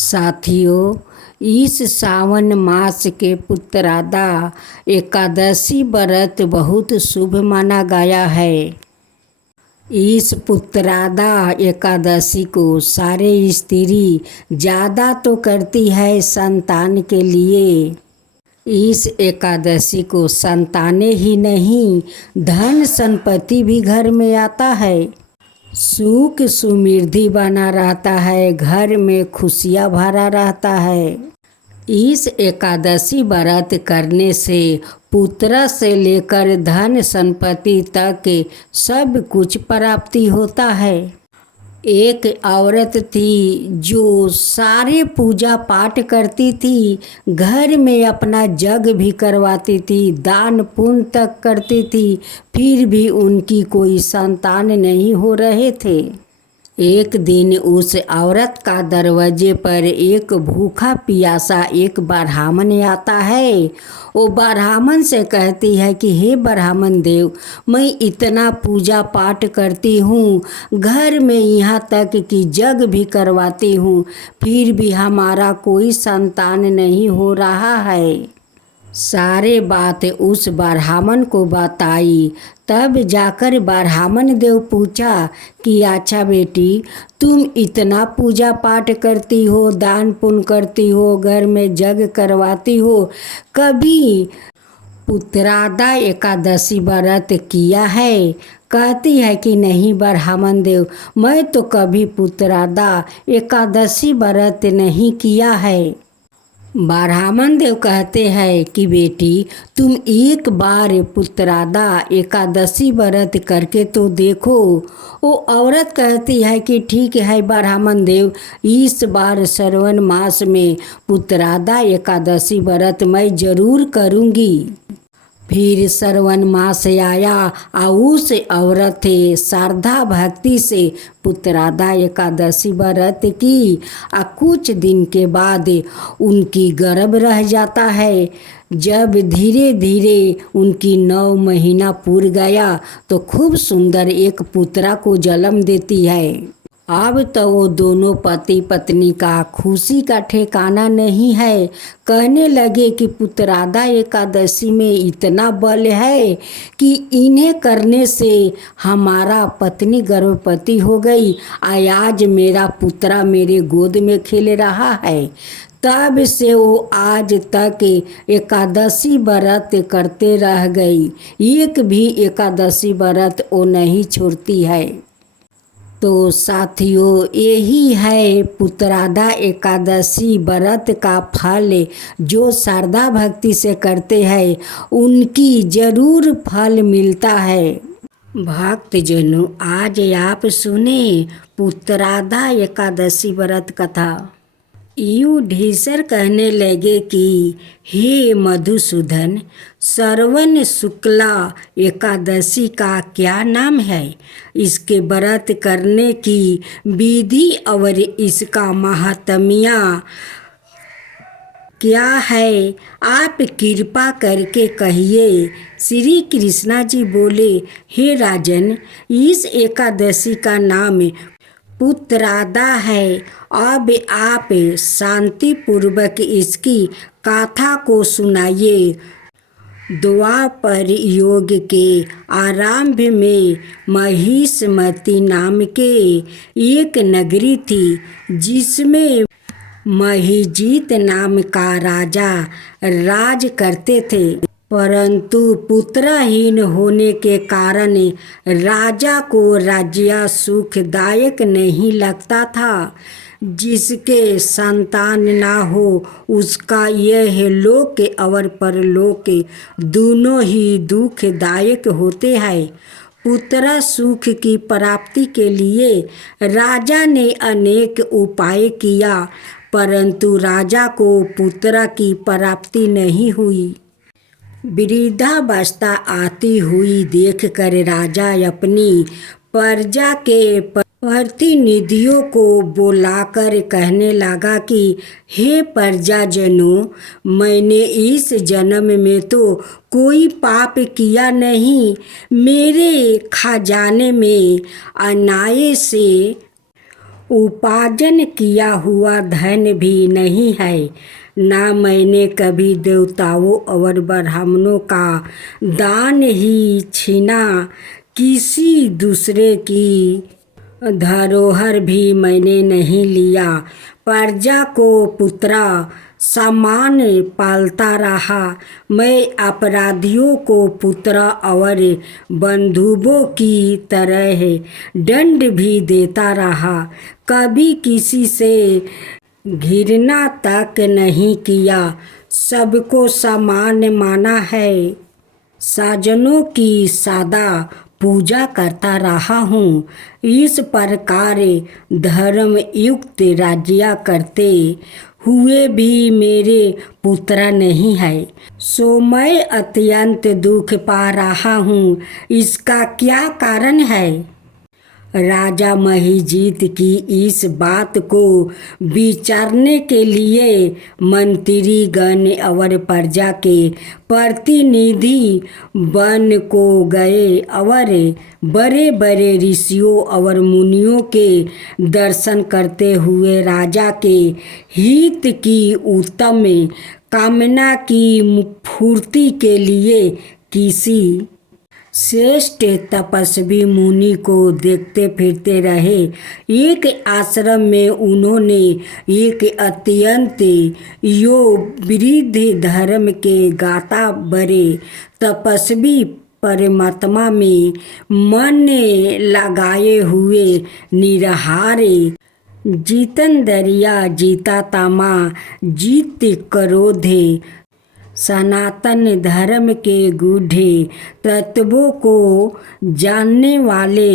साथियों, इस सावन मास के पुत्रादा एकादशी व्रत बहुत शुभ माना गया है। इस पुत्रादा एकादशी को सारे स्त्री ज़्यादा तो करती है संतान के लिए। इस एकादशी को संतानें ही नहीं, धन संपत्ति भी घर में आता है। सुख समृद्धि बना रहता है, घर में खुशियाँ भरा रहता है। इस एकादशी व्रत करने से पुत्र से लेकर धन संपत्ति तक सब कुछ प्राप्ति होता है। एक औरत थी जो सारे पूजा पाठ करती थी, घर में अपना यज्ञ भी करवाती थी, दान पुण्य तक करती थी, फिर भी उनकी कोई संतान नहीं हो रहे थे। एक दिन उस औरत का दरवाजे पर एक भूखा प्यासा एक ब्राह्मण आता है। वो ब्राह्मण से कहती है कि हे ब्राह्मण देव, मैं इतना पूजा पाठ करती हूँ, घर में यहाँ तक कि यज्ञ भी करवाती हूँ, फिर भी हमारा कोई संतान नहीं हो रहा है। सारे बात उस ब्राह्मण को बताई। तब जाकर ब्राह्मण देव पूछा कि अच्छा बेटी, तुम इतना पूजा पाठ करती हो, दान पुण्य करती हो, घर में यज्ञ करवाती हो, कभी पुत्रादा एकादशी व्रत किया है? कहती है कि नहीं ब्राह्मण देव, मैं तो कभी पुत्रादा एकादशी व्रत नहीं किया है। ब्राह्मण देव कहते हैं कि बेटी, तुम एक बार पुत्रादा एकादशी व्रत करके तो देखो। वो औरत कहती है कि ठीक है ब्राह्मण देव, इस बार श्रावण मास में पुत्रादा एकादशी व्रत मैं जरूर करूँगी। फिर श्रावण मास आया और उस औरत ने श्रद्धा भक्ति से पुत्रादा एकादशी व्रत की। और कुछ दिन के बाद उनकी गर्भ रह जाता है। जब धीरे धीरे उनकी 9 महीना पूर गया तो खूब सुंदर एक पुत्रा को जन्म देती है। अब तो वो दोनों पति पत्नी का खुशी का ठिकाना नहीं है। कहने लगे कि पुत्रादा एकादशी में इतना बल है कि इन्हें करने से हमारा पत्नी गर्भवती हो गई, आज मेरा पुत्रा मेरे गोद में खेल रहा है। तब से वो आज तक एकादशी व्रत करते रह गई, एक भी एकादशी व्रत वो नहीं छोड़ती है। तो साथियों, यही है पुत्रादा एकादशी व्रत का फल। जो श्रद्धा भक्ति से करते हैं उनकी जरूर फल मिलता है। भक्तजनों, आज आप सुने पुत्रादा एकादशी व्रत कथा। युधिष्ठिर कहने लगे कि हे मधुसूदन, श्रवण शुक्ला एकादशी का क्या नाम है? इसके व्रत करने की विधि और इसका महात्म्य क्या है? आप कृपा करके कहिए। श्री कृष्णा जी बोले, हे राजन, इस एकादशी का नाम पुत्रादा है। अब आप शांति पूर्वक इसकी गाथा को सुनाइए। द्वापर युग के आरंभ में महिष्मती नाम के एक नगरी थी, जिसमें महिजीत नाम का राजा राज करते थे। परंतु पुत्रहीन होने के कारण राजा को राज्य सुखदायक नहीं लगता था। जिसके संतान ना हो उसका यह लोक और परलोक दोनों ही दुखदायक होते हैं। पुत्र सुख की प्राप्ति के लिए राजा ने अनेक उपाय किया, परंतु राजा को पुत्र की प्राप्ति नहीं हुई। वृद्धावस्था आती हुई देखकर राजा अपनी प्रजा के प्रतिनिधियों को बुलाकर कहने लगा कि हे प्रजाजनों, मैंने इस जन्म में तो कोई पाप किया नहीं। मेरे खजाने में अन्याय से उपार्जन किया हुआ धन भी नहीं है, ना मैंने कभी देवताओं और ब्राह्मणों का दान ही छीना। किसी दूसरे की धरोहर भी मैंने नहीं लिया। प्रजा को पुत्रा समान पालता रहा। मैं अपराधियों को पुत्र और बंधुओं की तरह दंड भी देता रहा। कभी किसी से घृणा तक नहीं किया, सबको समान माना है। साजनों की सदा पूजा करता रहा हूँ। इस प्रकार धर्म युक्त राज्य करते हुए भी मेरे पुत्र नहीं है, सो मैं अत्यंत दुख पा रहा हूँ। इसका क्या कारण है? राजा महिजीत की इस बात को विचारने के लिए मंत्री गण और प्रजा के प्रतिनिधि वन को गए और बड़े बड़े ऋषियों और मुनियों के दर्शन करते हुए राजा के हित की उत्तम कामना की पूर्ति के लिए किसी श्रेष्ठ तपस्वी मुनि को देखते फिरते रहे। एक आश्रम में उन्होंने एक अत्यंत वृद्ध धर्म के गाता बड़े तपस्वी परमात्मा में मन लगाए हुए निराहारे जीतन दरिया जीता तामा जीत क्रोधे सनातन धर्म के गूढ़े तत्वों को जानने वाले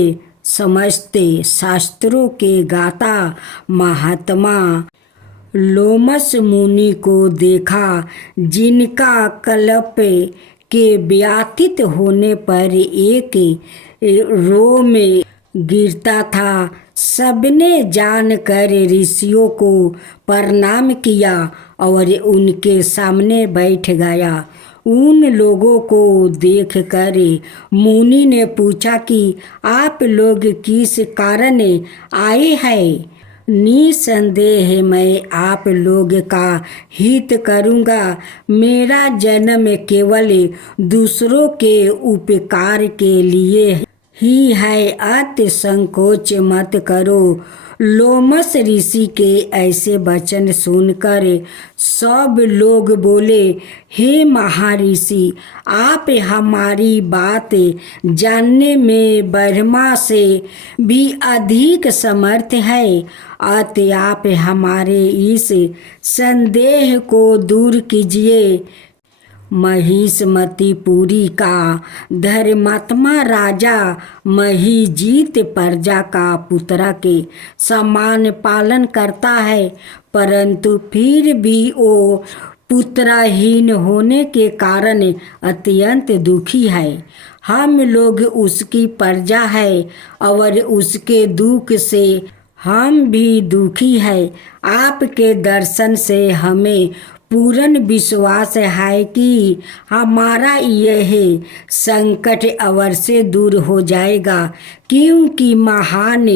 समस्त शास्त्रों के गाता महात्मा लोमस मुनि को देखा, जिनका कल्प के व्यतीत होने पर एक रोम गिरता था। सबने जानकर ऋषियों को प्रणाम किया और उनके सामने बैठ गया। उन लोगों को देखकर मुनि ने पूछा कि आप लोग किस कारण आए हैं? निसंदेह मैं आप लोग का हित करूँगा। मेरा जन्म केवल दूसरों के उपकार के लिए ही है, अति संकोच मत करो। लोमस ऋषि के ऐसे वचन सुनकर सब लोग बोले, हे महर्षि, आप हमारी बात जानने में ब्रह्मा से भी अधिक समर्थ है। अतः आप हमारे इस संदेह को दूर कीजिए। महिषमतीपुरी का धर्मात्मा राजा महिजीत प्रजा का पुत्र के समान पालन करता है, परंतु फिर भी वो पुत्रहीन होने के कारण अत्यंत दुखी है। हम लोग उसकी प्रजा है और उसके दुख से हम भी दुखी है। आपके दर्शन से हमें पूर्ण विश्वास है कि हमारा यह संकट अवश्य दूर हो जाएगा, क्योंकि महान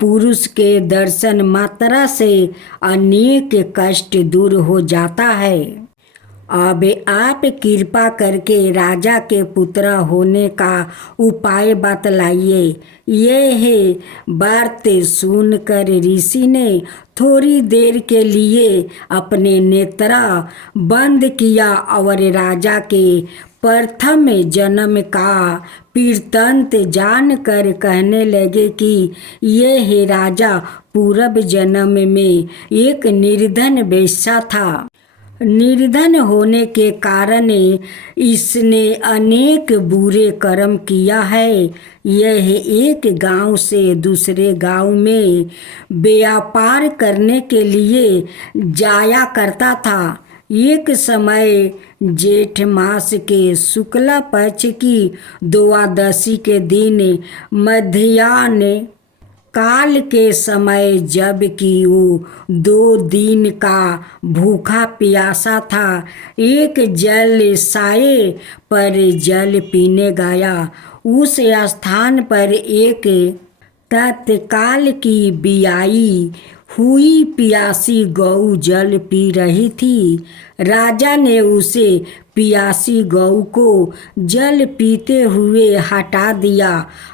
पुरुष के दर्शन मात्रा से अनेक कष्ट दूर हो जाता है। अब आप कृपा करके राजा के पुत्र होने का उपाय बतलाइए। यह बात सुनकर ऋषि ने थोड़ी देर के लिए अपने नेत्र बंद किया और राजा के प्रथम जन्म का वृत्तांत जानकर कहने लगे कि यह राजा पूर्व जन्म में एक निर्धन वेश्या था। निर्धन होने के कारण इसने अनेक बुरे कर्म किया है। यह एक गांव से दूसरे गांव में व्यापार करने के लिए जाया करता था। एक समय जेठ मास के शुक्ला पक्ष की द्वादशी के दिन मध्याह्न काल के समय, जबकि वो 2 दिन का भूखा प्यासा था, एक जलाशय पर जल पीने गया। उस स्थान पर एक तत्काल की बियाई हुई प्यासी गऊ जल पी रही थी। राजा ने उसे प्यासी गऊ को जल पीते हुए हटा दिया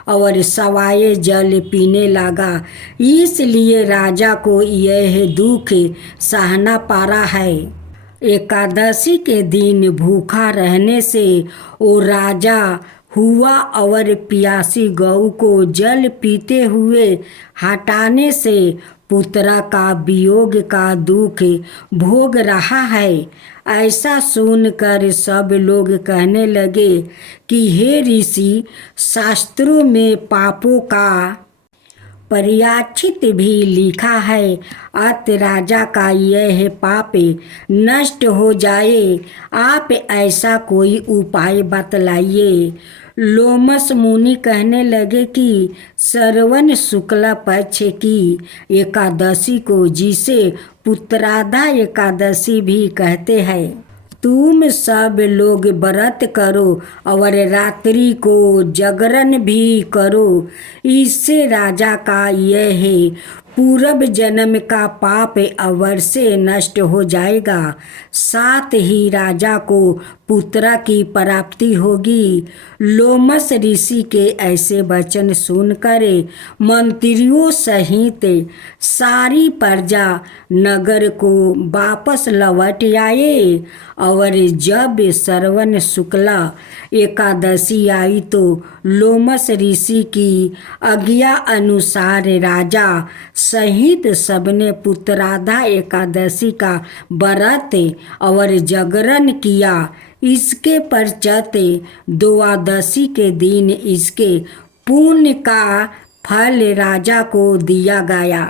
और सवाए जल पीने लगा। इसलिए राजा को यह दुख सहना पड़ा है। एकादशी के दिन भूखा रहने से वो राजा हुआ और प्यासी गऊ को जल पीते हुए हटाने से पुत्रा का वियोग का दुख भोग रहा है। ऐसा सुनकर सब लोग कहने लगे कि हे ऋषि, शास्त्रों में पापों का प्रायश्चित भी लिखा है। अत राजा का यह पाप नष्ट हो जाए, आप ऐसा कोई उपाय बतलाइए। लोमस मुनि कहने लगे कि श्रवण शुक्ला पक्ष की एकादशी को, जिसे पुत्रादा एकादशी भी कहते हैं, तुम सब लोग व्रत करो और रात्रि को जागरण भी करो। इससे राजा का यह पूर्व जन्म का पाप अवश्य नष्ट हो जाएगा, साथ ही राजा को पुत्र की प्राप्ति होगी। लोमस ऋषि के ऐसे वचन सुनकर मंत्रियों सहित सारी प्रजा नगर को वापस लौट आए और जब श्रवण शुक्ला एकादशी आई तो लोमस ऋषि की आज्ञा अनुसार राजा सहित सबने पुत्रादा एकादशी का व्रत और जागरण किया। इसके पश्चात द्वादशी के दिन इसके पुण्य का फल राजा को दिया गया।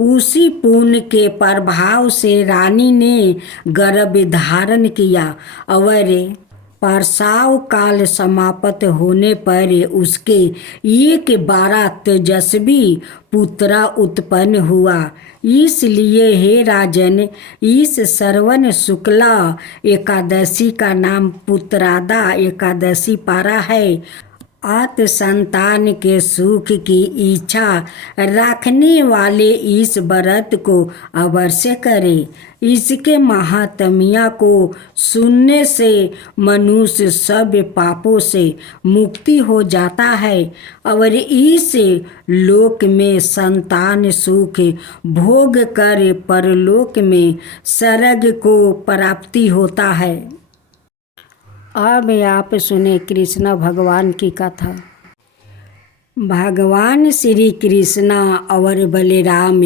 उसी पुण्य के प्रभाव से रानी ने गर्भ धारण किया और प्रसव काल समाप्त होने पर उसके एक 12 तेजस्वी पुत्र उत्पन्न हुआ। इसलिए हे राजन, इस श्रवण शुक्ला एकादशी का नाम पुत्रादा एकादशी पड़ा है। अत संतान के सुख की इच्छा रखने वाले इस व्रत को अवश्य करें। इसके महात्म्य को सुनने से मनुष्य सब पापों से मुक्ति हो जाता है और इस लोक में संतान सुख भोग कर परलोक में स्वर्ग को प्राप्ति होता है। अब आप सुने कृष्ण भगवान की कथा। भगवान श्री कृष्ण और बलराम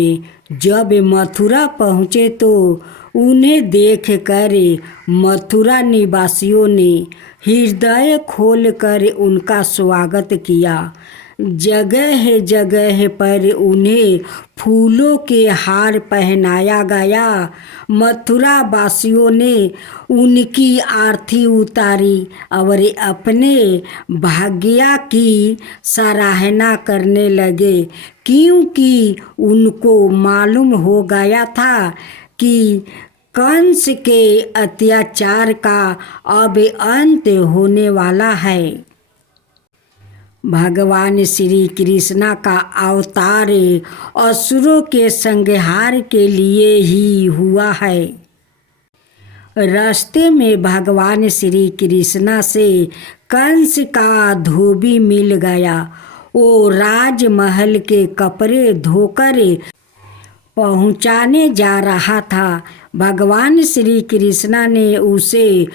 जब मथुरा पहुँचे तो उन्हें देखकर मथुरा निवासियों ने हृदय खोलकर उनका स्वागत किया। जगह जगह पर उन्हें फूलों के हार पहनाया गया। मथुरा वासियों ने उनकी आरती उतारी और अपने भाग्य की सराहना करने लगे, क्योंकि उनको मालूम हो गया था कि कंस के अत्याचार का अब अंत होने वाला है। भगवान श्री कृष्ण का अवतार असुरों के संहार के लिए ही हुआ है। रास्ते में भगवान श्री कृष्ण से कंस का धोबी मिल गया। वो राजमहल के कपड़े धोकर पहुंचाने जा रहा था। भगवान श्री कृष्ण ने उसे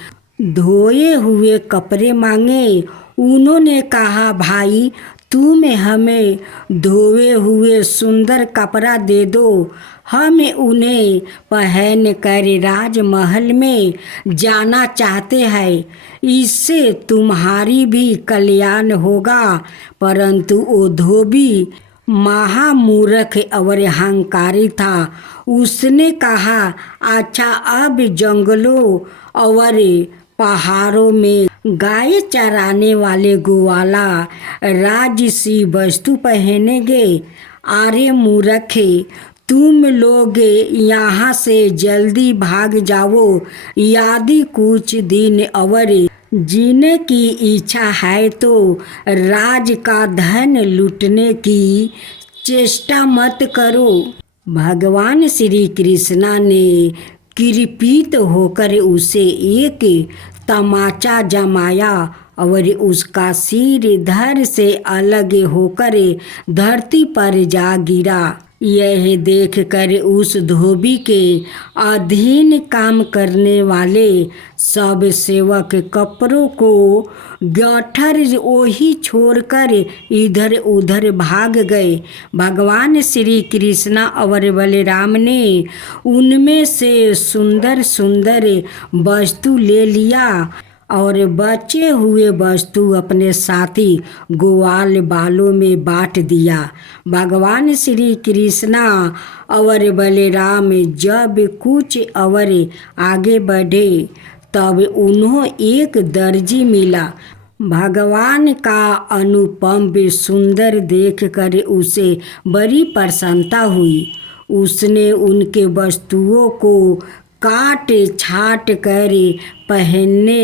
धोए हुए कपड़े मांगे। उन्होंने कहा, भाई तुम हमें धोए हुए सुंदर कपड़ा दे दो, हम उन्हें पहन कर राजमहल में जाना चाहते हैं, इससे तुम्हारी भी कल्याण होगा। परंतु वो धोबी महामूर्ख और अहंकारी था। उसने कहा, अच्छा, अब जंगलों और पहाड़ों में गाय चराने वाले ग्वाला राजसी वस्तु पहनेंगे। अरे मूर्ख, तुम लोग यहाँ से जल्दी भाग जाओ, यदि कुछ दिन और जीने की इच्छा है तो राज का धन लूटने की चेष्टा मत करो। भगवान श्री कृष्णा ने कृपित होकर उसे एक तमाचा जमाया और उसका सिर धड़ से अलग होकर धरती पर जा गिरा। यह देखकर उस धोबी के अधीन काम करने वाले सब सेवक कपड़ों को गट्ठर वही छोड़कर इधर उधर भाग गए। भगवान श्री कृष्णा और बलराम ने उनमें से सुंदर सुंदर वस्तु ले लिया और बचे हुए वस्तु अपने साथी ग्वाल बालों में बांट दिया। भगवान श्री कृष्णा और बलराम जब कुछ और आगे बढ़े तब उन्हें एक दर्जी मिला। भगवान का अनुपम सुंदर देखकर उसे बड़ी प्रसन्नता हुई। उसने उनके वस्तुओं को काट छाट कर पहनने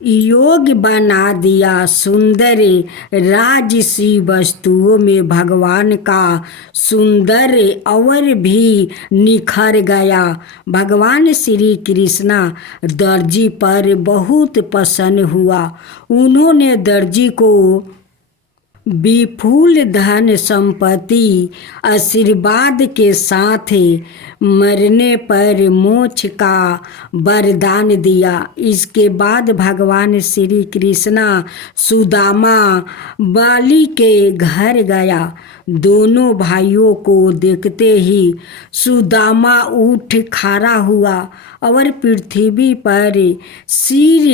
योग्य बना दिया। सुंदर राजसी वस्तुओं में भगवान का सुंदर और भी निखर गया। भगवान श्री कृष्णा दर्जी पर बहुत प्रसन्न हुआ। उन्होंने दर्जी को विपुल धन संपत्ति आशीर्वाद के साथ मरने पर मोक्ष का वरदान दिया। इसके बाद भगवान श्री कृष्णा सुदामा बाली के घर गया। दोनों भाइयों को देखते ही सुदामा उठ खड़ा हुआ और पृथ्वी पर सिर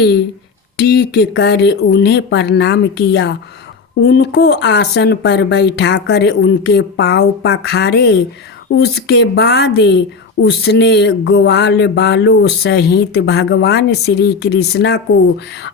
टीक कर उन्हें प्रणाम किया। उनको आसन पर बैठाकर उनके पाँव पखारे। उसके बाद उसने ग्वाल बालों सहित भगवान श्री कृष्णा को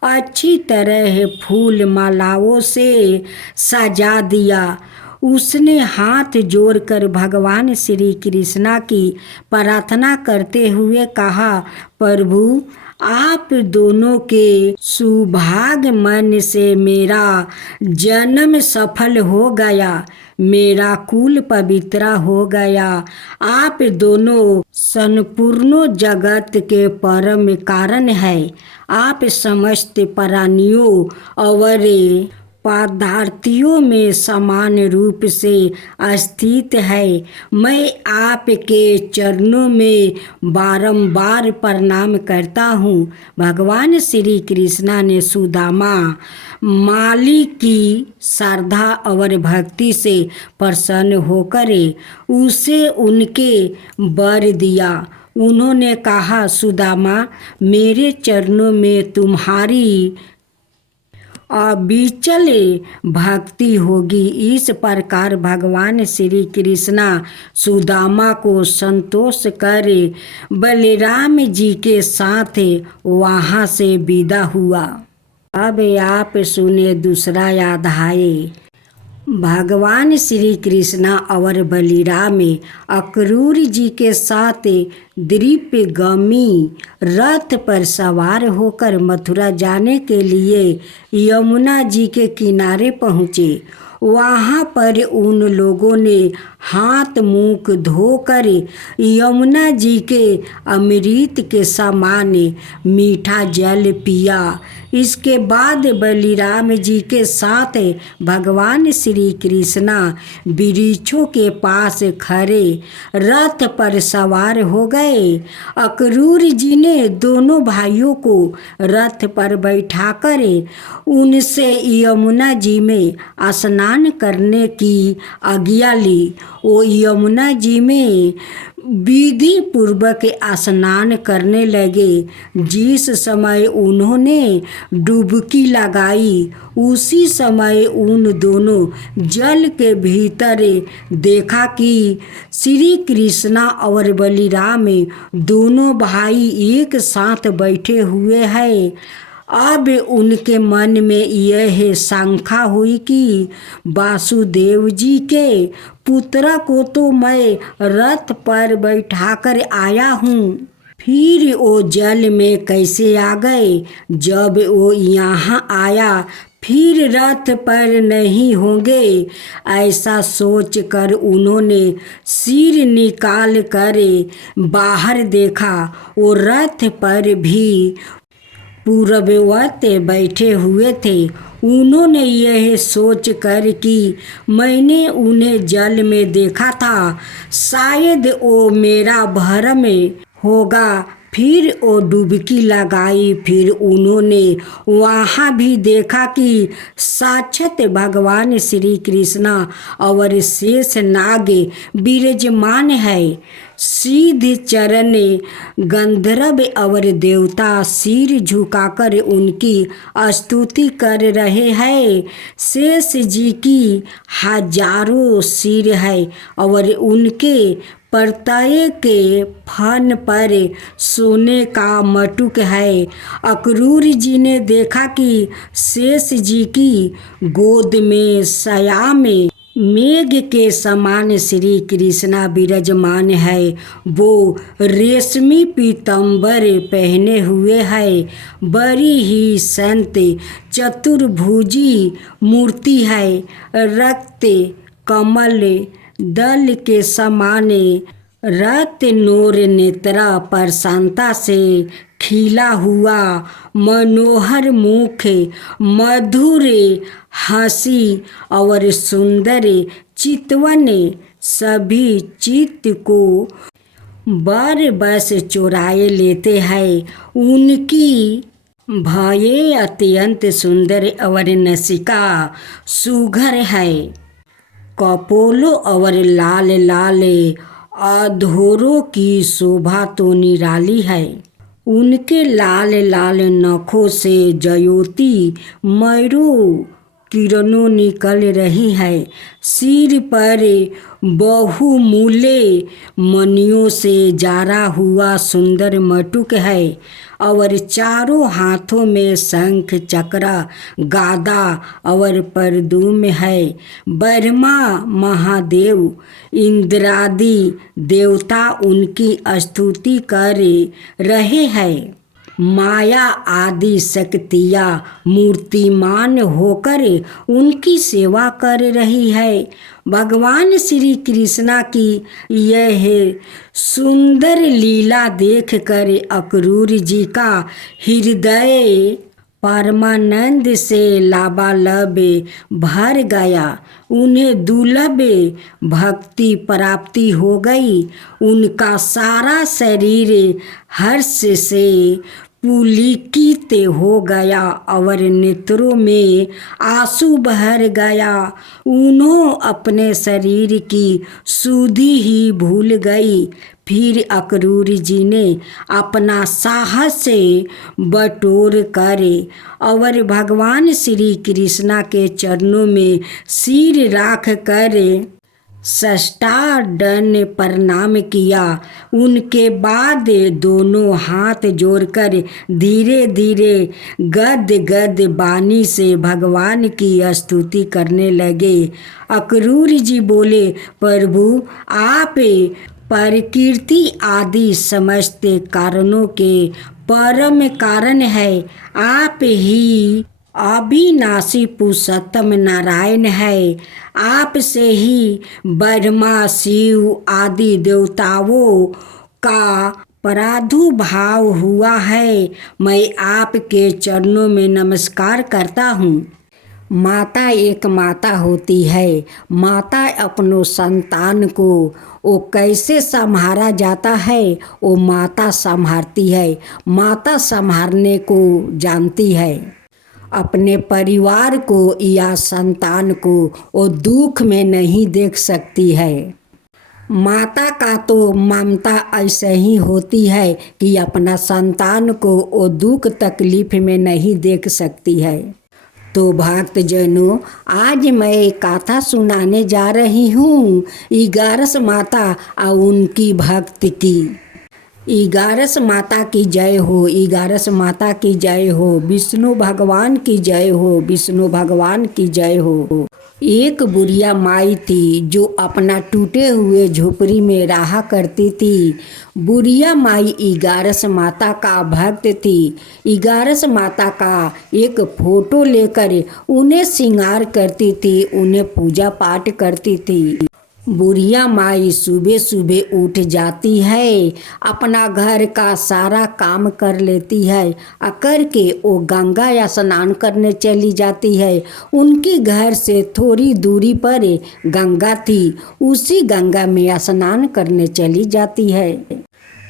अच्छी तरह फूल मालाओं से सजा दिया। उसने हाथ जोड़कर भगवान श्री कृष्णा की प्रार्थना करते हुए कहा, प्रभु आप दोनों के सुभाग्य मन से मेरा जन्म सफल हो गया, मेरा कुल पवित्र हो गया। आप दोनों संपूर्ण जगत के परम कारण है। आप समस्त प्राणियों और पदार्थियों में समान रूप से स्थित है। मैं आपके चरणों में बारंबार प्रणाम करता हूँ। भगवान श्री कृष्णा ने सुदामा माली की श्रद्धा और भक्ति से प्रसन्न होकर उसे उनके वर दिया। उन्होंने कहा, सुदामा मेरे चरणों में तुम्हारी अविचल भक्ति होगी। इस प्रकार भगवान श्री कृष्णा सुदामा को संतोष कर बलराम जी के साथ वहाँ से विदा हुआ। अब आप सुने दूसरा अध्याय। भगवान श्री कृष्णा और बलराम अक्रूर जी के साथ दिव्यगामी रथ पर सवार होकर मथुरा जाने के लिए यमुना जी के किनारे पहुँचे। वहाँ पर उन लोगों ने हाथ मुख धोकर यमुना जी के अमृत के समान मीठा जल पिया। इसके बाद बलराम जी के साथ भगवान श्री कृष्णा वृक्षों के पास खड़े रथ पर सवार हो गए। अक्रूर जी ने दोनों भाइयों को रथ पर बैठाकर उनसे यमुना जी में स्नान करने की आज्ञा ली। वो यमुना जी में विधि पूर्वक स्नान करने लगे। जिस समय उन्होंने डुबकी लगाई उसी समय उन दोनों जल के भीतर देखा कि श्री कृष्णा और बलराम दोनों भाई एक साथ बैठे हुए हैं। अब उनके मन में यह शंका हुई कि वासुदेव जी के पुत्र को तो मैं रथ पर बैठाकर आया हूँ, फिर वो जल में कैसे आ गए? जब वो यहाँ आया फिर रथ पर नहीं होंगे। ऐसा सोचकर उन्होंने सिर निकाल कर बाहर देखा। वो रथ पर भी पूर्ववत बैठे हुए थे। उन्होंने यह सोचकर कि मैंने उन्हें जल में देखा था, शायद वो मेरा भ्रम होगा। फिर वो डुबकी लगाई। फिर उन्होंने वहाँ भी देखा कि साक्षात भगवान श्री कृष्ण और शेष नाग विराजमान है। सीधे चरण गंधर्व और देवता सिर झुकाकर उनकी स्तुति कर रहे हैं। शेष जी की हजारों सिर है और उनके प्रत्येक फन पर सोने का मटुक है। अक्रूर जी ने देखा कि शेष जी की गोद में सया में मेघ के समान श्री कृष्णा विराजमान है। वो रेशमी पीताम्बर पहने हुए है। बड़ी ही संत चतुर्भुजी मूर्ति है। रक्त कमल दल के समान रत नूर नेत्रा प्रसन्नता से खिला हुआ मनोहर मुख, मधुर हंसी और सुंदर चितवन सभी चित्त को बर बस चुराए लेते हैं। उनकी भये अत्यंत सुंदर और नसिका सुघर है। कपोलों और लाल लाल अधरों की शोभा तो निराली है। उनके लाल लाल नखों से ज्योति मयूरों किरणों निकल रही है। सिर पर बहुमूल्य मणियों से जड़ा हुआ सुंदर मटुक है और चारों हाथों में शंख चक्र गादा और परदुम है। ब्रह्मा महादेव इंद्रादि देवता उनकी स्तुति कर रहे हैं। माया आदि शक्तियाँ मूर्तिमान होकर उनकी सेवा कर रही है। भगवान श्री कृष्णा की यह सुंदर लीला देखकर अक्रूर जी का हृदय परमानंद से लबालब भर गया। उन्हें दुर्लभ भक्ति प्राप्ति हो गई। उनका सारा शरीर हर्ष से पुलकित हो गया और नेत्रों में आंसू बह गया। उन्होंने अपने शरीर की सुधि ही भूल गई। फिर अक्रूर जी ने अपना साहस बटोर कर और भगवान श्री कृष्णा के चरणों में सिर रख कर साष्टांग प्रणाम किया। उनके बाद दोनों हाथ जोड़कर धीरे धीरे गद गद वाणी से भगवान की स्तुति करने लगे। अक्रूर जी बोले, प्रभु आप प्रकृति आदि समस्त कारणों के परम कारण है। आप ही अविनाशी पुरुषोत्तम नारायण है। आप से ही ब्रह्मा शिव आदि देवताओं का प्रादुर्भाव हुआ है। मैं आपके चरणों में नमस्कार करता हूँ। माता एक माता होती है। माता अपनों संतान को वो कैसे संभाला जाता है, वो माता संभालती है। माता संभालने को जानती है। अपने परिवार को या संतान को वो दुख में नहीं देख सकती है। माता का तो ममता ऐसे ही होती है कि अपना संतान को वो दुख तकलीफ में नहीं देख सकती है। तो भक्तजनों, आज मैं कथा सुनाने जा रही हूँ 11 माता और उनकी भक्ति की। 11 माता की जय हो, 11 माता की जय हो, विष्णु भगवान की जय हो, विष्णु भगवान की जय हो। एक बुढ़िया माई थी जो अपना टूटे हुए झोपड़ी में रहा करती थी। बुढ़िया माई इगारस माता का भक्त थी। इगारस माता का एक फोटो लेकर उन्हें श्रृंगार करती थी, उन्हें पूजा पाठ करती थी। बुढ़िया माई सुबह सुबह उठ जाती है, अपना घर का सारा काम कर लेती है। करके वो गंगा या स्नान करने चली जाती है। उनकी घर से थोड़ी दूरी पर गंगा थी, उसी गंगा में स्नान करने चली जाती है।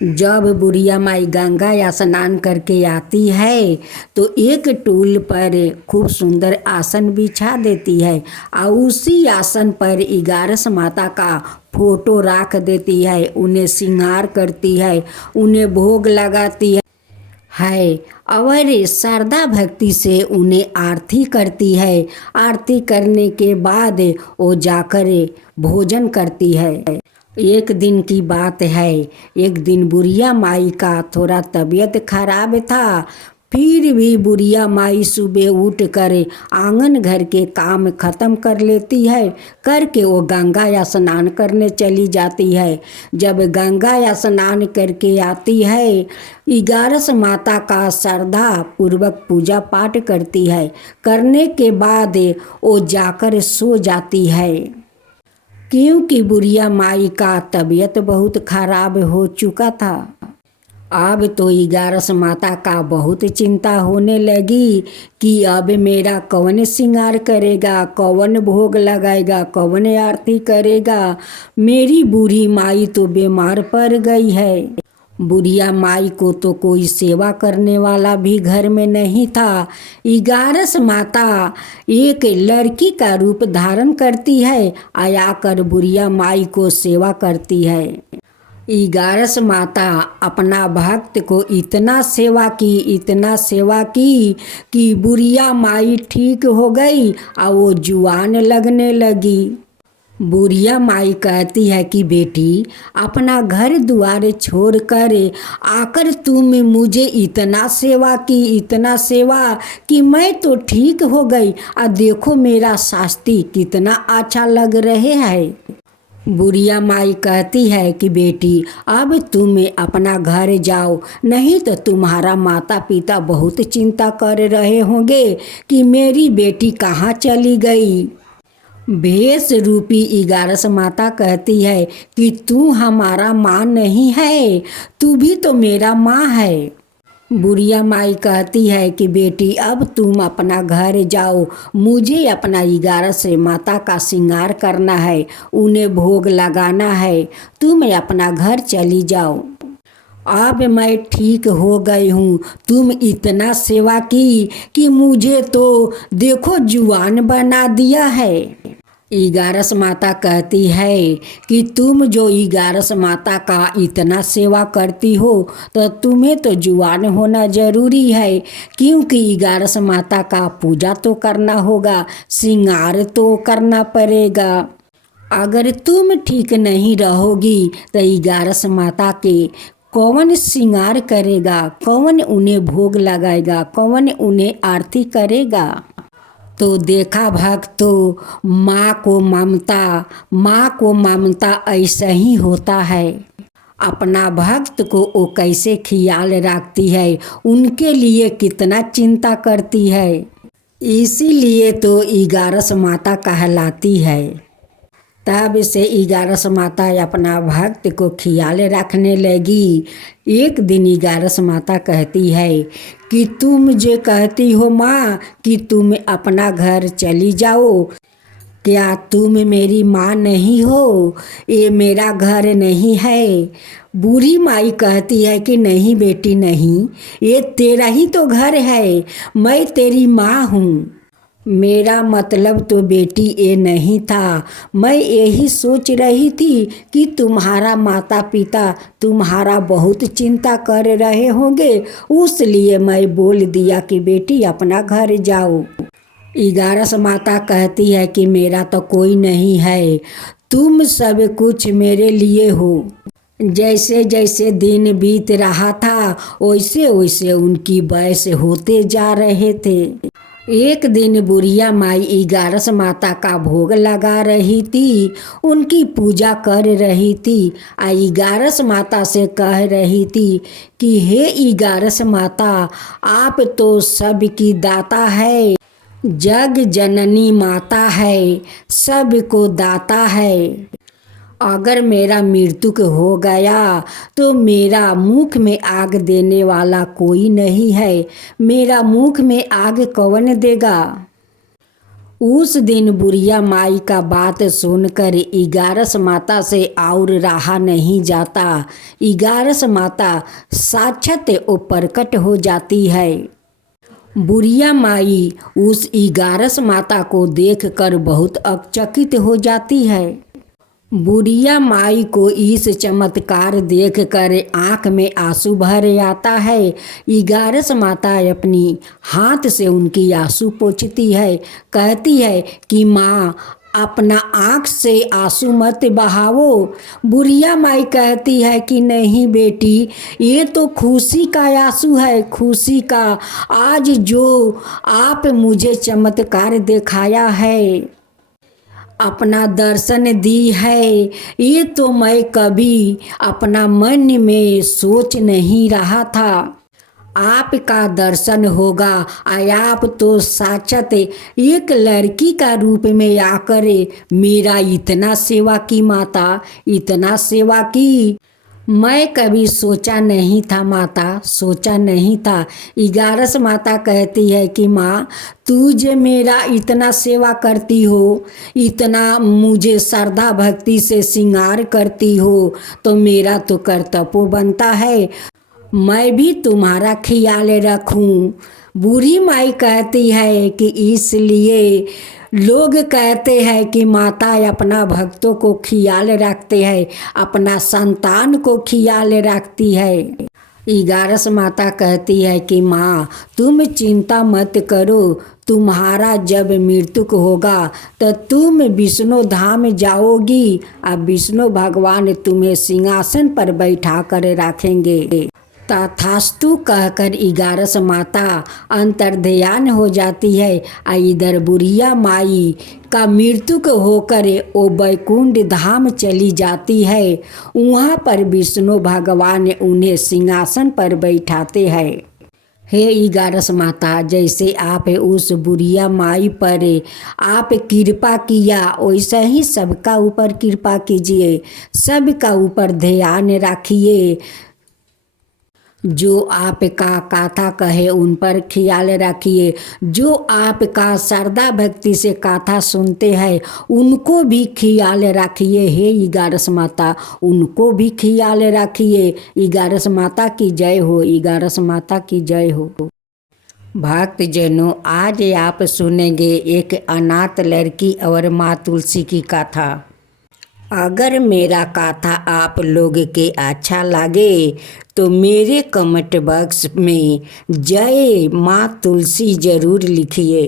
जब बुढ़िया माई गंगा या स्नान करके आती है तो एक टूल पर खूब सुंदर आसन बिछा देती है और उसी आसन पर इगारस माता का फोटो रख देती है। उन्हें श्रृंगार करती है, उन्हें भोग लगाती है और श्रद्धा भक्ति से उन्हें आरती करती है। आरती करने के बाद वो जाकर भोजन करती है। एक दिन की बात है, एक दिन बुढ़िया माई का थोड़ा तबीयत खराब था। फिर भी बुढ़िया माई सुबह उठ कर आंगन घर के काम खत्म कर लेती है। करके वो गंगा या स्नान करने चली जाती है। जब गंगा या स्नान करके आती है, इगारस माता का श्रद्धा पूर्वक पूजा पाठ करती है। करने के बाद वो जाकर सो जाती है, क्योंकि बुढ़िया माई का तबीयत बहुत खराब हो चुका था। अब तो इगारस माता का बहुत चिंता होने लगी कि अब मेरा कौन श्रृंगार करेगा, कौन भोग लगाएगा, कौन आरती करेगा। मेरी बूढ़ी माई तो बीमार पड़ गई है। बुढ़िया माई को तो कोई सेवा करने वाला भी घर में नहीं था। इगारस माता एक लड़की का रूप धारण करती है, आकर बुढ़िया माई को सेवा करती है। इगारस माता अपना भक्त को इतना सेवा की कि बुढ़िया माई ठीक हो गई और वो जुआन लगने लगी। बुढ़िया माई कहती है कि बेटी, अपना घर द्वार छोड़कर आकर तुम मुझे इतना सेवा कि मैं तो ठीक हो गई। और देखो मेरा शास्त्री कितना अच्छा लग रहे है। बुढ़िया माई कहती है कि बेटी, अब तुम अपना घर जाओ, नहीं तो तुम्हारा माता पिता बहुत चिंता कर रहे होंगे कि मेरी बेटी कहाँ चली गई। भेष रूपी इगारस माता कहती है कि तू हमारा माँ नहीं है, तू भी तो मेरा माँ है। बुढ़िया माई कहती है कि बेटी, अब तुम अपना घर जाओ, मुझे अपना इगारस माता का श्रृंगार करना है, उन्हें भोग लगाना है, तुम अपना घर चली जाओ। अब मैं ठीक हो गई हूँ, तुम इतना सेवा की कि मुझे तो देखो जुआन बना दिया है। इगारस माता कहती है कि तुम जो इगारस माता का इतना सेवा करती हो तो तुम्हें तो जुआन होना जरूरी है, क्योंकि इगारस माता का पूजा तो करना होगा, श्रृंगार तो करना पड़ेगा। अगर तुम ठीक नहीं रहोगी तो इगारस माता के कौन श्रृंगार करेगा, कौन उन्हें भोग लगाएगा, कौन उन्हें आरती करेगा। तो देखा भक्तों, माँ को ममता ऐसा ही होता है। अपना भक्त को वो कैसे ख्याल रखती है, उनके लिए कितना चिंता करती है। इसीलिए तो इगारस माता कहलाती है। तब से इगारस माता अपना भक्त को ख्याल रखने लगी। एक दिन इगारस माता कहती है कि तुम मुझे कहती हो माँ कि तुम अपना घर चली जाओ, क्या तुम मेरी माँ नहीं हो? ये मेरा घर नहीं है। बूढ़ी माई कहती है कि नहीं बेटी नहीं, ये तेरा ही तो घर है, मैं तेरी माँ हूँ। मेरा मतलब तो बेटी ये नहीं था, मैं यही सोच रही थी कि तुम्हारा माता पिता तुम्हारा बहुत चिंता कर रहे होंगे, इसलिए मैं बोल दिया कि बेटी अपना घर जाओ। इगारस माता कहती है कि मेरा तो कोई नहीं है, तुम सब कुछ मेरे लिए हो। जैसे जैसे दिन बीत रहा था वैसे वैसे उनकी वयस होते जा रहे थे। एक दिन बुढ़िया माई 11 माता का भोग लगा रही थी, उनकी पूजा कर रही थी। 11 माता से कह रही थी कि हे 11 माता, आप तो सबकी दाता है, जग जननी माता है, सबको दाता है। अगर मेरा मृत्यु हो गया तो मेरा मुख में आग देने वाला कोई नहीं है, मेरा मुख में आग कौन देगा। उस दिन बुढ़िया माई का बात सुनकर 11 माता से और रहा नहीं जाता। 11 माता साक्षात वो प्रकट हो जाती है। बुढ़िया माई उस 11 माता को देखकर बहुत अचकित हो जाती है। बुढ़िया माई को इस चमत्कार देखकर आँख में आंसू भर आता है। 11 माता अपनी हाथ से उनकी आंसू पोंछती है, कहती है कि माँ अपना आँख से आंसू मत बहाओ। बुढ़िया माई कहती है कि नहीं बेटी, ये तो खुशी का आंसू है, खुशी का। आज जो आप मुझे चमत्कार दिखाया है, अपना दर्शन दी है, ये तो मैं कभी अपना मन में सोच नहीं रहा था। आपका दर्शन होगा। आप तो साक्षात एक लड़की का रूप में आकर मेरा इतना सेवा की माता, इतना सेवा की। मैं कभी सोचा नहीं था माता, सोचा नहीं था। 11 माता कहती है कि माँ, तू जो मेरा इतना सेवा करती हो, इतना मुझे श्रद्धा भक्ति से श्रृंगार करती हो, तो मेरा तो कर्तव्य बनता है मैं भी तुम्हारा ख्याल रखूं। बूढ़ी माई कहती है कि इसलिए लोग कहते हैं कि माता अपना भक्तों को ख्याल रखते हैं, अपना संतान को ख्याल रखती है। 11 माता कहती है कि माँ तुम चिंता मत करो, तुम्हारा जब मृत्यु होगा तो तुम विष्णु धाम जाओगी, अब विष्णु भगवान तुम्हें सिंहासन पर बैठा कर रखेंगे। तथास्तु कहकर 11 माता अंतर्ध्यान हो जाती है। इधर बुढ़िया माई का मृत्यु होकर वो वैकुंठ धाम चली जाती है। वहाँ पर विष्णु भगवान उन्हें सिंहासन पर बैठाते हैं। हे 11 माता, जैसे आप उस बुढ़िया माई पर आप कृपा किया, वैसा ही सबका ऊपर कृपा कीजिए, सबका ऊपर ध्यान रखिए। जो आपका कथा कहे उन पर ख्याल रखिए, जो आपका श्रद्धा भक्ति से कथा सुनते हैं उनको भी ख्याल रखिए। हे 11 माता, उनको भी ख्याल रखिए। 11 माता की जय हो, 11 माता की जय हो। भक्त जनों, आज आप सुनेंगे एक अनाथ लड़की और माँ तुलसी की कथा। अगर मेरा कथा आप लोग के अच्छा लगे तो मेरे कमेंट बॉक्स में जय माँ तुलसी ज़रूर लिखिए।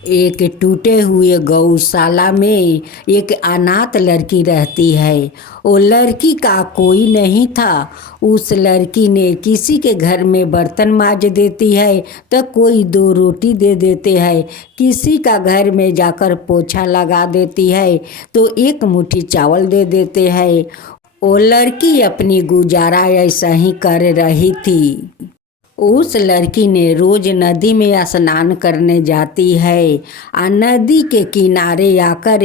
एक टूटे हुए गौशाला में एक अनाथ लड़की रहती है। वो लड़की का कोई नहीं था। उस लड़की ने किसी के घर में बर्तन मांज देती है तो कोई 2 रोटी दे देते हैं, किसी का घर में जाकर पोछा लगा देती है तो 1 मुट्ठी चावल दे देते हैं। वो लड़की अपनी गुजारा ऐसा ही कर रही थी। उस लड़की ने रोज नदी में स्नान करने जाती है और नदी के किनारे आकर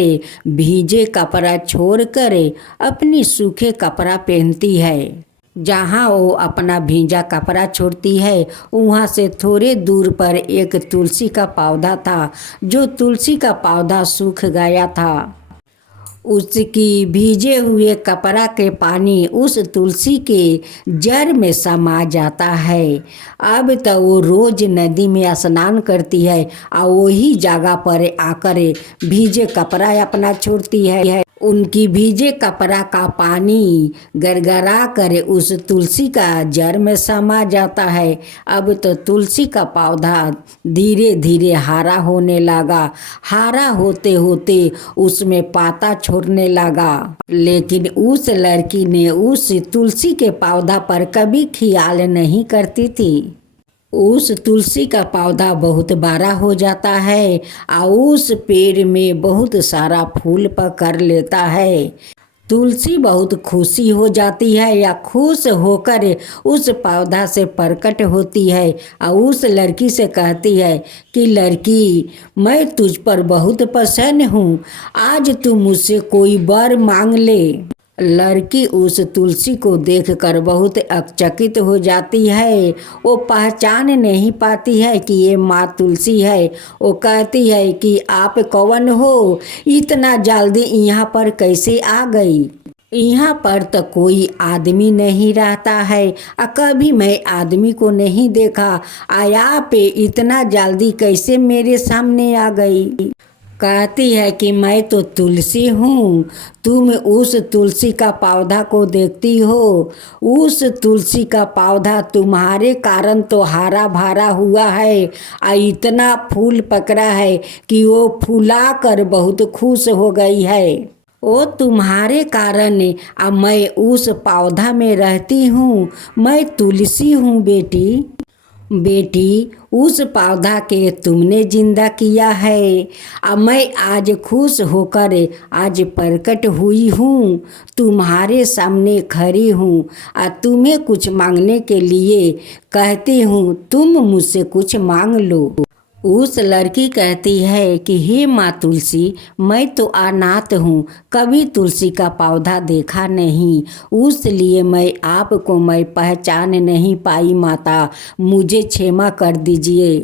भीजे कपड़ा छोड़कर अपनी सूखे कपड़ा पहनती है। जहाँ वो अपना भीजा कपड़ा छोड़ती है वहाँ से थोड़े दूर पर एक तुलसी का पौधा था। जो तुलसी का पौधा सूख गया था, उसकी भीजे हुए कपड़ा के पानी उस तुलसी के जड़ में समा जाता है। अब तो वो रोज नदी में स्नान करती है और वही जगह पर आकर भीजे कपड़ा अपना छोड़ती है। उनकी भीजे कपड़ा का पानी गरगरा कर उस तुलसी का जड़ में समा जाता है। अब तो तुलसी का पौधा धीरे धीरे हरा होने लगा। हरा होते होते उसमें पाता छोड़ने लगा। लेकिन उस लड़की ने उस तुलसी के पौधा पर कभी ख्याल नहीं करती थी। उस तुलसी का पौधा बहुत बड़ा हो जाता है और उस पेड़ में बहुत सारा फूल पकड़ लेता है। तुलसी बहुत खुशी हो जाती है या खुश होकर उस पौधा से प्रकट होती है और उस लड़की से कहती है कि लड़की, मैं तुझ पर बहुत प्रसन्न हूँ, आज तू मुझसे कोई वर मांग ले। लड़की उस तुलसी को देखकर बहुत अचकित हो जाती है। वो पहचान नहीं पाती है कि ये माँ तुलसी है। वो कहती है कि आप कौन हो, इतना जल्दी यहाँ पर कैसे आ गई? यहाँ पर तो कोई आदमी नहीं रहता है और कभी मैं आदमी को नहीं देखा, आया पे इतना जल्दी कैसे मेरे सामने आ गई? कहती है कि मैं तो तुलसी हूँ, तुम उस तुलसी का पौधा को देखती हो, उस तुलसी का पौधा तुम्हारे कारण तो हरा भरा हुआ है और इतना फूल पकड़ा है कि वो फूला कर बहुत खुश हो गई है। वो तुम्हारे कारण अब मैं उस पौधा में रहती हूँ, मैं तुलसी हूँ बेटी। बेटी, उस पौधा के तुमने जिंदा किया है। अब मैं आज खुश होकर आज प्रकट हुई हूँ, तुम्हारे सामने खड़ी हूँ और तुम्हें कुछ मांगने के लिए कहती हूँ, तुम मुझसे कुछ मांग लो। उस लड़की कहती है कि हे माँ तुलसी, मैं तो अनाथ हूँ, कभी तुलसी का पौधा देखा नहीं, उसलिए मैं पहचान नहीं पाई माता, मुझे क्षमा कर दीजिए।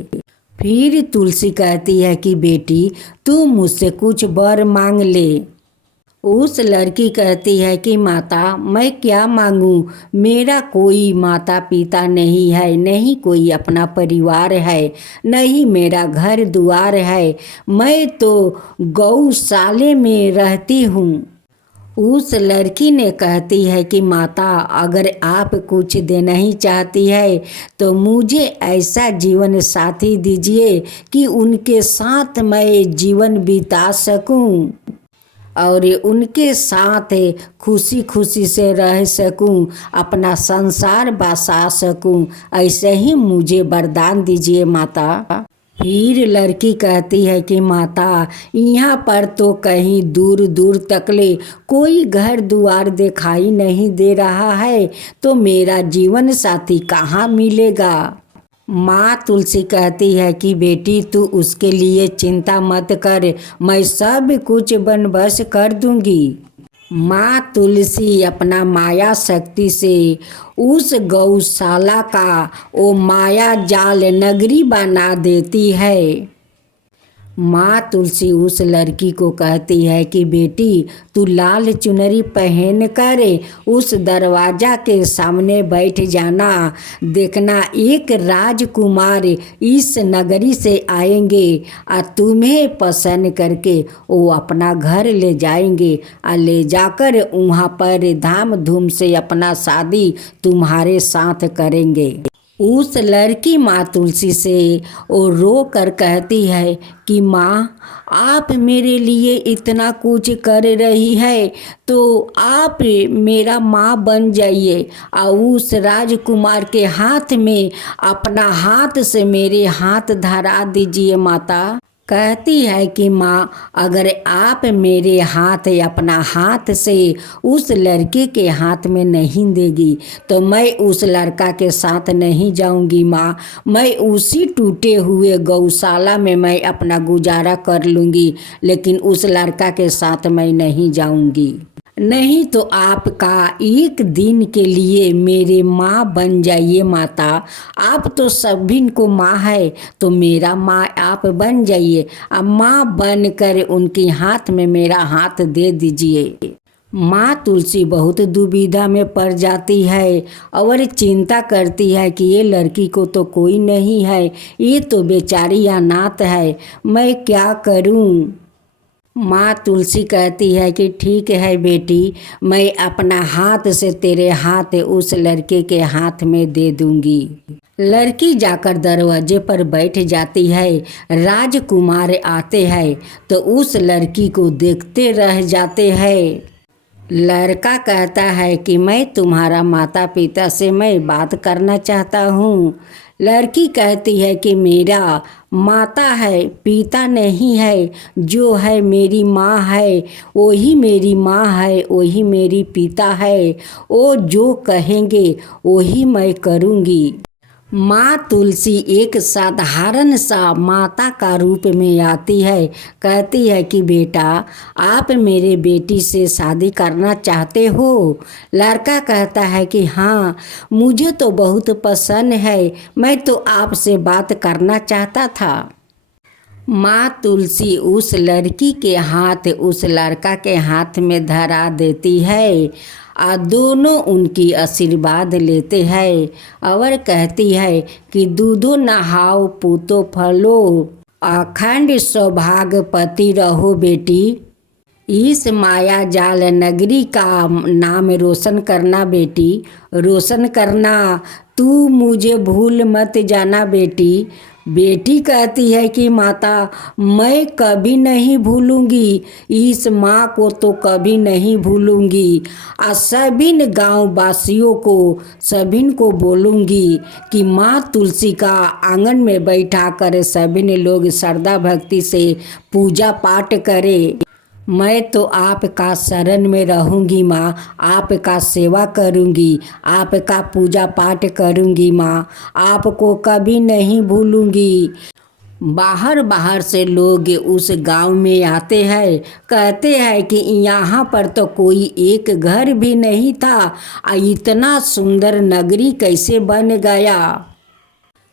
फिर तुलसी कहती है कि बेटी, तू मुझसे कुछ वर मांग ले। उस लड़की कहती है कि माता, मैं क्या मांगूं, मेरा कोई माता पिता नहीं है, नहीं कोई अपना परिवार है, नहीं मेरा घर द्वार है, मैं तो गौशाले में रहती हूँ। उस लड़की ने कहती है कि माता, अगर आप कुछ देना ही चाहती है तो मुझे ऐसा जीवन साथी दीजिए कि उनके साथ मैं जीवन बिता सकूं और उनके साथ खुशी खुशी से रह सकूं, अपना संसार बसा सकूं, ऐसे ही मुझे वरदान दीजिए माता। फिर लड़की कहती है कि माता, यहाँ पर तो कहीं दूर दूर तकले कोई घर द्वार दिखाई नहीं दे रहा है, तो मेरा जीवन साथी कहाँ मिलेगा? माँ तुलसी कहती है कि बेटी, तू उसके लिए चिंता मत कर, मैं सब कुछ बंदोबस्त कर दूंगी। माँ तुलसी अपना माया शक्ति से उस गौशाला का वो माया जाल नगरी बना देती है। माँ तुलसी उस लड़की को कहती है कि बेटी, तू लाल चुनरी पहन कर उस दरवाजा के सामने बैठ जाना, देखना एक राजकुमार इस नगरी से आएंगे और तुम्हें पसंद करके वो अपना घर ले जाएंगे और ले जाकर वहाँ पर धाम धूम से अपना शादी तुम्हारे साथ करेंगे। उस लड़की माँ तुलसी से वो रो कर कहती है कि माँ, आप मेरे लिए इतना कुछ कर रही है तो आप मेरा माँ बन जाइए और उस राजकुमार के हाथ में अपना हाथ से मेरे हाथ धरा दीजिए। माता कहती है कि माँ, अगर आप मेरे हाथ अपना हाथ से उस लड़के के हाथ में नहीं देगी तो मैं उस लड़का के साथ नहीं जाऊंगी। माँ, मैं उसी टूटे हुए गौशाला में मैं अपना गुजारा कर लूँगी, लेकिन उस लड़का के साथ मैं नहीं जाऊंगी। नहीं तो आपका एक दिन के लिए मेरे माँ बन जाइए। माता, आप तो सभी को माँ है, तो मेरा माँ आप बन जाइए। अब माँ बनकर उनके हाथ में मेरा हाथ दे दीजिए। माँ तुलसी बहुत दुविधा में पड़ जाती है और चिंता करती है कि ये लड़की को तो कोई नहीं है, ये तो बेचारी अनाथ है, मैं क्या करूँ? माँ तुलसी कहती है कि ठीक है बेटी, मैं अपना हाथ से तेरे हाथ उस लड़के के हाथ में दे दूंगी। लड़की जाकर दरवाजे पर बैठ जाती है। राजकुमार आते हैं तो उस लड़की को देखते रह जाते हैं। लड़का कहता है कि मैं तुम्हारा माता पिता से मैं बात करना चाहता हूँ, लड़की कहती है कि मेरा माता है, पिता नहीं है, जो है मेरी माँ है, वही मेरी माँ है, वही मेरी पिता है, वो जो कहेंगे वही मैं करूँगी। माँ तुलसी एक साधारण सा माता का रूप में आती है। कहती है कि बेटा, आप मेरे बेटी से शादी करना चाहते हो? लड़का कहता है कि हाँ, मुझे तो बहुत पसंद है, मैं तो आपसे बात करना चाहता था। माँ तुलसी उस लड़की के हाथ उस लड़का के हाथ में धरा देती है और दोनों उनकी आशीर्वाद लेते हैं और कहती है कि दूधो नहाओ पूतो फलो, अखंड सौभाग्यवती रहो बेटी। इस माया जाल नगरी का नाम रोशन करना बेटी, रोशन करना। तू मुझे भूल मत जाना बेटी। बेटी कहती है कि माता, मैं कभी नहीं भूलूंगी, इस माँ को तो कभी नहीं भूलूंगी। और सभी गाँव वासियों को सभी को बोलूंगी कि माँ तुलसी का आंगन में बैठा कर सभी लोग श्रद्धा भक्ति से पूजा पाठ करें। मैं तो आपका शरण में रहूँगी माँ, आपका सेवा करूँगी, आपका पूजा पाठ करूँगी माँ, आपको कभी नहीं भूलूँगी। बाहर बाहर से लोग उस गांव में आते हैं। कहते हैं कि यहाँ पर तो कोई एक घर भी नहीं था, इतना सुंदर नगरी कैसे बन गया।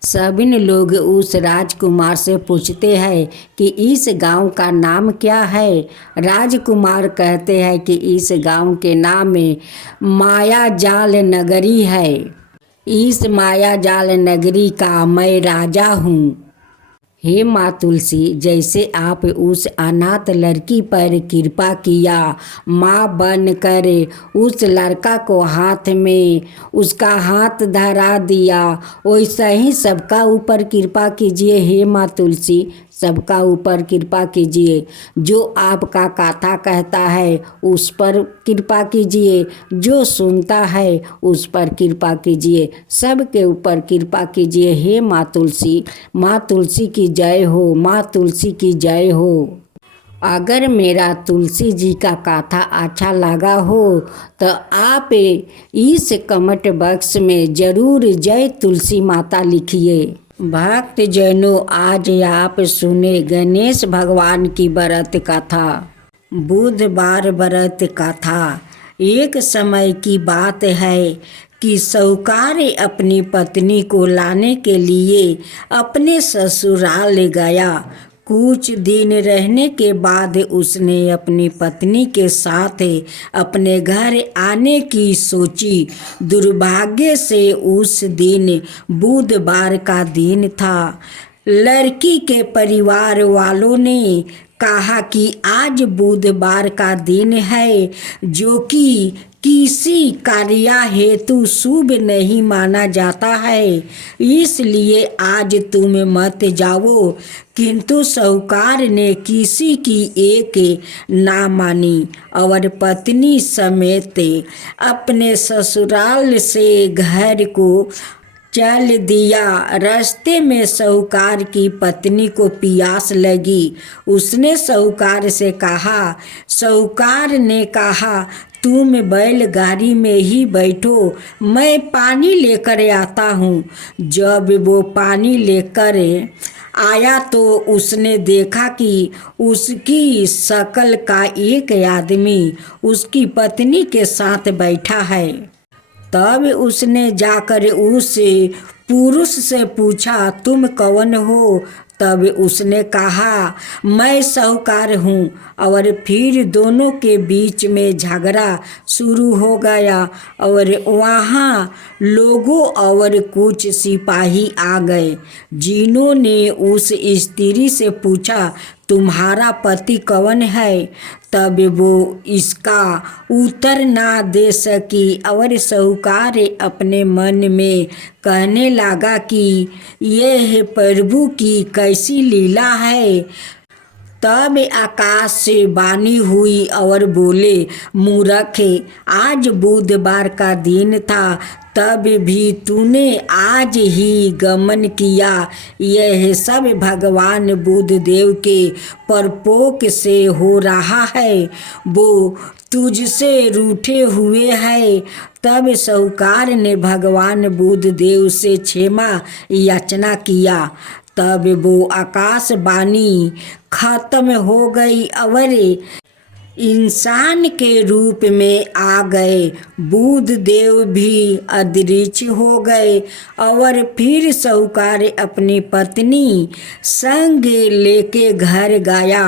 सभी लोग उस राजकुमार से पूछते हैं कि इस गांव का नाम क्या है। राजकुमार कहते हैं कि इस गांव के नाम में माया जाल नगरी है। इस माया जाल नगरी का मैं राजा हूँ। हे माँ तुलसी, जैसे आप उस अनाथ लड़की पर कृपा किया, माँ बन कर उस लड़का को हाथ में उसका हाथ धरा दिया, वैसा ही सबका ऊपर कृपा कीजिए। हे माँ तुलसी, सबका ऊपर कृपा कीजिए। जो आपका कथा कहता है उस पर कृपा कीजिए, जो सुनता है उस पर कृपा कीजिए, सबके ऊपर कृपा कीजिए। हे माँ तुलसी, माँ तुलसी की जय हो, माँ तुलसी की जय हो। अगर मेरा तुलसी जी का कथा अच्छा लगा हो तो आप इस कमेंट बॉक्स में ज़रूर जय तुलसी माता लिखिए। भक्त जनों, आज आप सुने गणेश भगवान की व्रत कथा, बुधवार व्रत कथा। एक समय की बात है कि साहूकार अपनी पत्नी को लाने के लिए अपने ससुराल गया। कुछ दिन रहने के बाद उसने अपनी पत्नी के साथ अपने घर आने की सोची। दुर्भाग्य से उस दिन बुधवार का दिन था। लड़की के परिवार वालों ने कहा कि आज बुधवार का दिन है, जो कि किसी कार्य हेतु शुभ नहीं माना जाता है, इसलिए आज तुम मत जाओ। किंतु साहूकार ने किसी की एक ना मानी और पत्नी समेत अपने ससुराल से घर को चल दिया। रास्ते में साहूकार की पत्नी को प्यास लगी। उसने साहूकार से कहा। साहूकार ने कहा, तुम बैलगाड़ी में ही बैठो, मैं पानी लेकर आता हूँ। जब वो पानी लेकर आया तो उसने देखा कि उसकी शक्ल का एक आदमी उसकी पत्नी के साथ बैठा है। तब उसने जाकर उस पुरुष से पूछा, तुम कौन हो? तब उसने कहा, मैं साहूकार हूँ। और फिर दोनों के बीच में झगड़ा शुरू हो गया और वहाँ लोगों और कुछ सिपाही आ गए, जिन्होंने उस स्त्री से पूछा, तुम्हारा पति कौन है? तब वो इसका उत्तर ना दे सकी और साहूकार अपने मन में कहने लगा कि यह प्रभु की कैसी लीला है। तब आकाश से वाणी हुई और बोले, मूर्ख, आज बुधवार का दिन था, तब भी तूने आज ही गमन किया। यह सब भगवान बुद्धदेव के परपोक से हो रहा है। वो तुझसे रूठे हुए है। तब साहूकार ने भगवान बुद्धदेव से क्षमा याचना किया। तब वो आकाशवाणी खत्म हो गई और इंसान के रूप में आ गए। बुद्धदेव भी अदृश्य हो गए और फिर साहूकार अपनी पत्नी संग लेके घर गया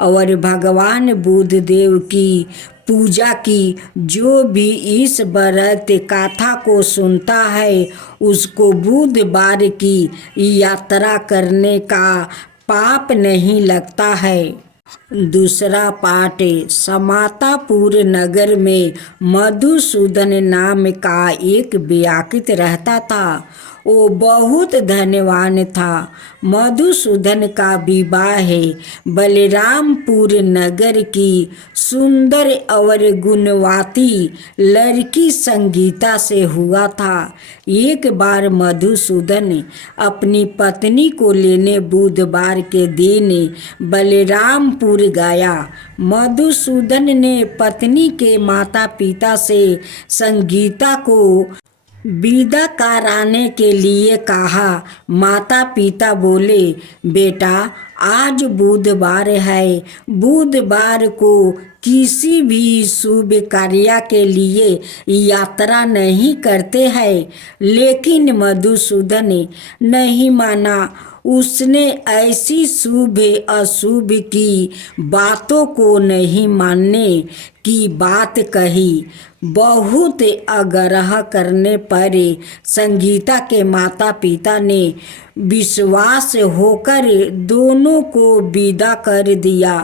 और भगवान बुद्धदेव की पूजा की। जो भी इस व्रत कथा को सुनता है उसको बुधवार की यात्रा करने का पाप नहीं लगता है। दूसरा पाठ। समातापुर नगर में मधुसूदन नाम का एक व्याकुत रहता था। वो बहुत धनवान था। मधुसूदन का विवाह बलरामपुर नगर की सुंदर और गुणवती लड़की संगीता से हुआ था। एक बार मधुसूदन अपनी पत्नी को लेने बुधवार के दिन बलरामपुर गया। मधुसूदन ने पत्नी के माता पिता से संगीता को विदा कराने के लिए कहा। माता पिता बोले, बेटा आज बुधवार है, बुधवार को किसी भी शुभ कार्य के लिए यात्रा नहीं करते हैं। लेकिन मधुसूदन ने नहीं माना। उसने ऐसी शुभ अशुभ की बातों को नहीं मानने की बात कही। बहुत आग्रह करने पर संगीता के माता पिता ने विश्वास होकर दोनों को विदा कर दिया।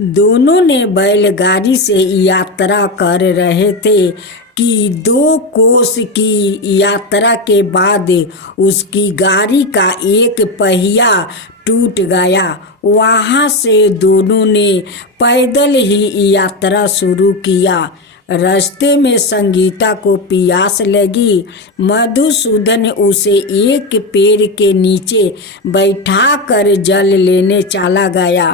दोनों ने बैलगाड़ी से यात्रा कर रहे थे कि 2 कोस की यात्रा के बाद उसकी गाड़ी का एक पहिया टूट गया। वहाँ से दोनों ने पैदल ही यात्रा शुरू किया। रास्ते में संगीता को प्यास लगी। मधुसूदन उसे एक पेड़ के नीचे बैठाकर जल लेने चला गया।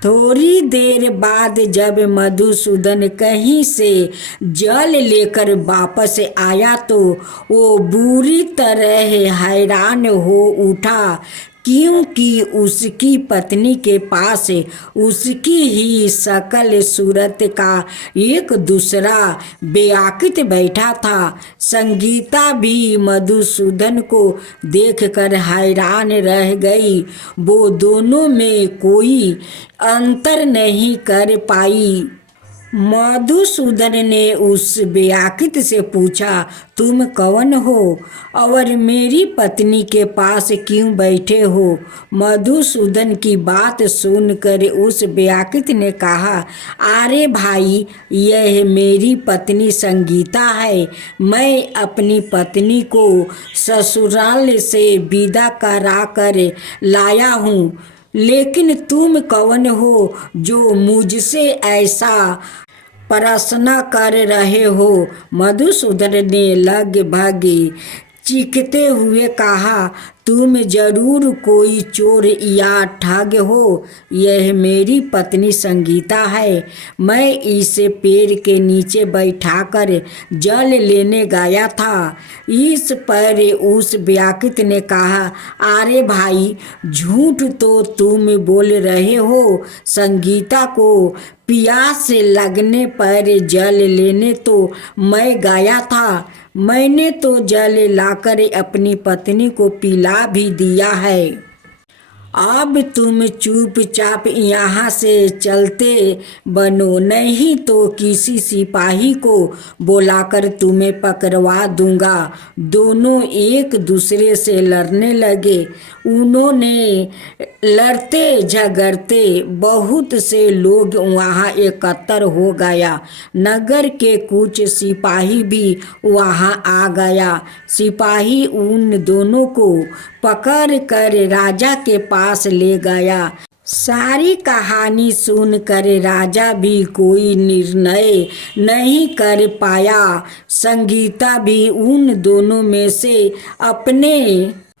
थोड़ी देर बाद जब मधुसूदन कहीं से जल लेकर वापस आया तो वो बुरी तरह हैरान हो उठा, क्योंकि उसकी पत्नी के पास उसकी ही शकल सूरत का एक दूसरा व्याकुत बैठा था। संगीता भी मधुसूदन को देखकर हैरान रह गई। वो दोनों में कोई अंतर नहीं कर पाई। मधुसूदन ने उस व्याकुत से पूछा, तुम कौन हो और मेरी पत्नी के पास क्यों बैठे हो? मधुसूदन की बात सुनकर उस व्याकुत ने कहा, अरे भाई, यह मेरी पत्नी संगीता है। मैं अपनी पत्नी को ससुराल से विदा करा कर लाया हूँ। लेकिन तुम कौन हो जो मुझसे ऐसा प्रश्न कर रहे हो? मधुसूदन ने लगभग चीखते हुए कहा, तुम जरूर कोई चोर या ठग हो। यह मेरी पत्नी संगीता है। मैं इसे पेड़ के नीचे बैठाकर जल लेने गया था। इस पर उस व्याकुत ने कहा, अरे भाई, झूठ तो तुम बोल रहे हो। संगीता को प्यास लगने पर जल लेने तो मैं गया था। मैंने तो जल लाकर अपनी पत्नी को पिला भी दिया है। अब तुम चुपचाप यहाँ से चलते बनो, नहीं तो किसी सिपाही को बुलाकर तुम्हें पकड़वा दूंगा। दोनों एक दूसरे से लड़ने लगे। उन्होंने लड़ते झगड़ते बहुत से लोग वहाँ एकत्र हो गया। नगर के कुछ सिपाही भी वहाँ आ गया। सिपाही उन दोनों को पकड़ कर राजा के पास ले गया। सारी कहानी सुनकर राजा भी कोई निर्णय नहीं कर पाया। संगीता भी उन दोनों में से अपने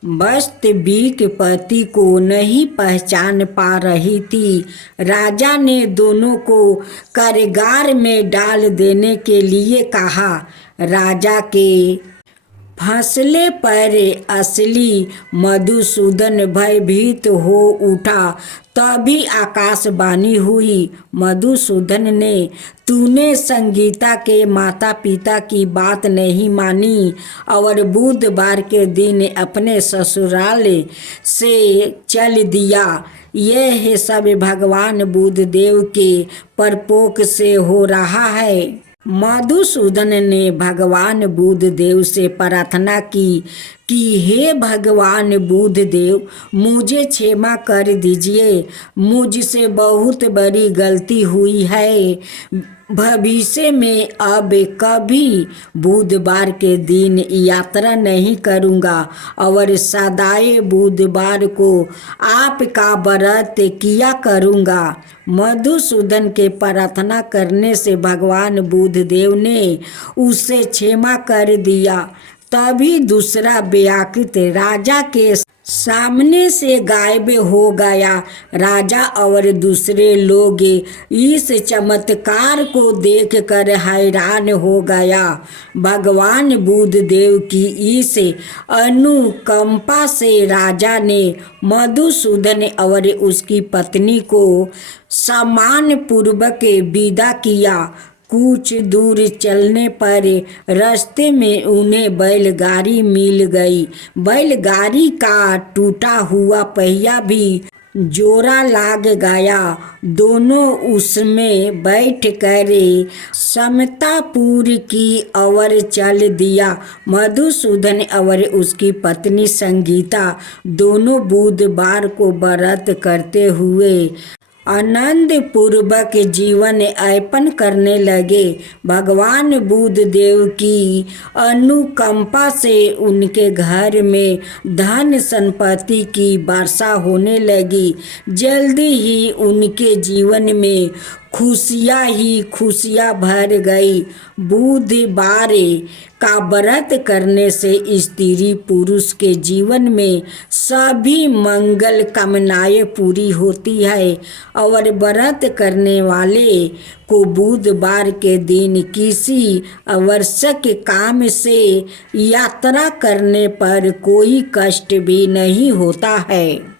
वास्तविक पति को नहीं पहचान पा रही थी। राजा ने दोनों को कारागार में डाल देने के लिए कहा। राजा के फैसले पर असली मधुसूदन भयभीत हो उठा। तभी आकाशवाणी हुई। मधुसूदन ने, तूने संगीता के माता पिता की बात नहीं मानी और बुधवार के दिन अपने ससुराल से चल दिया। यह सब भगवान बुद्धदेव के प्रकोप से हो रहा है। मधुसूदन ने भगवान बुद्धदेव से प्रार्थना की कि हे भगवान बुद्धदेव, मुझे क्षमा कर दीजिए। मुझसे बहुत बड़ी गलती हुई है। भविष्य में अब कभी बुधवार के दिन यात्रा नहीं करूँगा और सदाए बुधवार को आपका व्रत किया करूँगा। मधुसूदन के प्रार्थना करने से भगवान बुद्धदेव ने उसे क्षमा कर दिया। तभी दूसरा व्याकुल राजा के सामने से गायब हो गया। राजा और दूसरे लोग इस चमत्कार को देखकर हैरान हो गया। भगवान बुद्धदेव की इस अनुकंपा से राजा ने मधुसूदन और उसकी पत्नी को सम्मानपूर्वक विदा किया। कुछ दूर चलने पर रास्ते में उन्हें बैलगाड़ी मिल गई। बैलगाड़ी का टूटा हुआ पहिया भी जोड़ा लाग गया। दोनों उसमें बैठकर समतापुर की ओर चल दिया। मधुसूदन और उसकी पत्नी संगीता दोनों बुधवार को व्रत करते हुए आनंद पूर्वक जीवन यापन करने लगे। भगवान बुद्धदेव की अनुकंपा से उनके घर में धन संपत्ति की वर्षा होने लगी। जल्दी ही उनके जीवन में खुशियाँ ही खुशियाँ भर गई। बुधवार का व्रत करने से स्त्री पुरुष के जीवन में सभी मंगल कामनाएं पूरी होती है और व्रत करने वाले को बुधवार के दिन किसी आवश्यक काम से यात्रा करने पर कोई कष्ट भी नहीं होता है।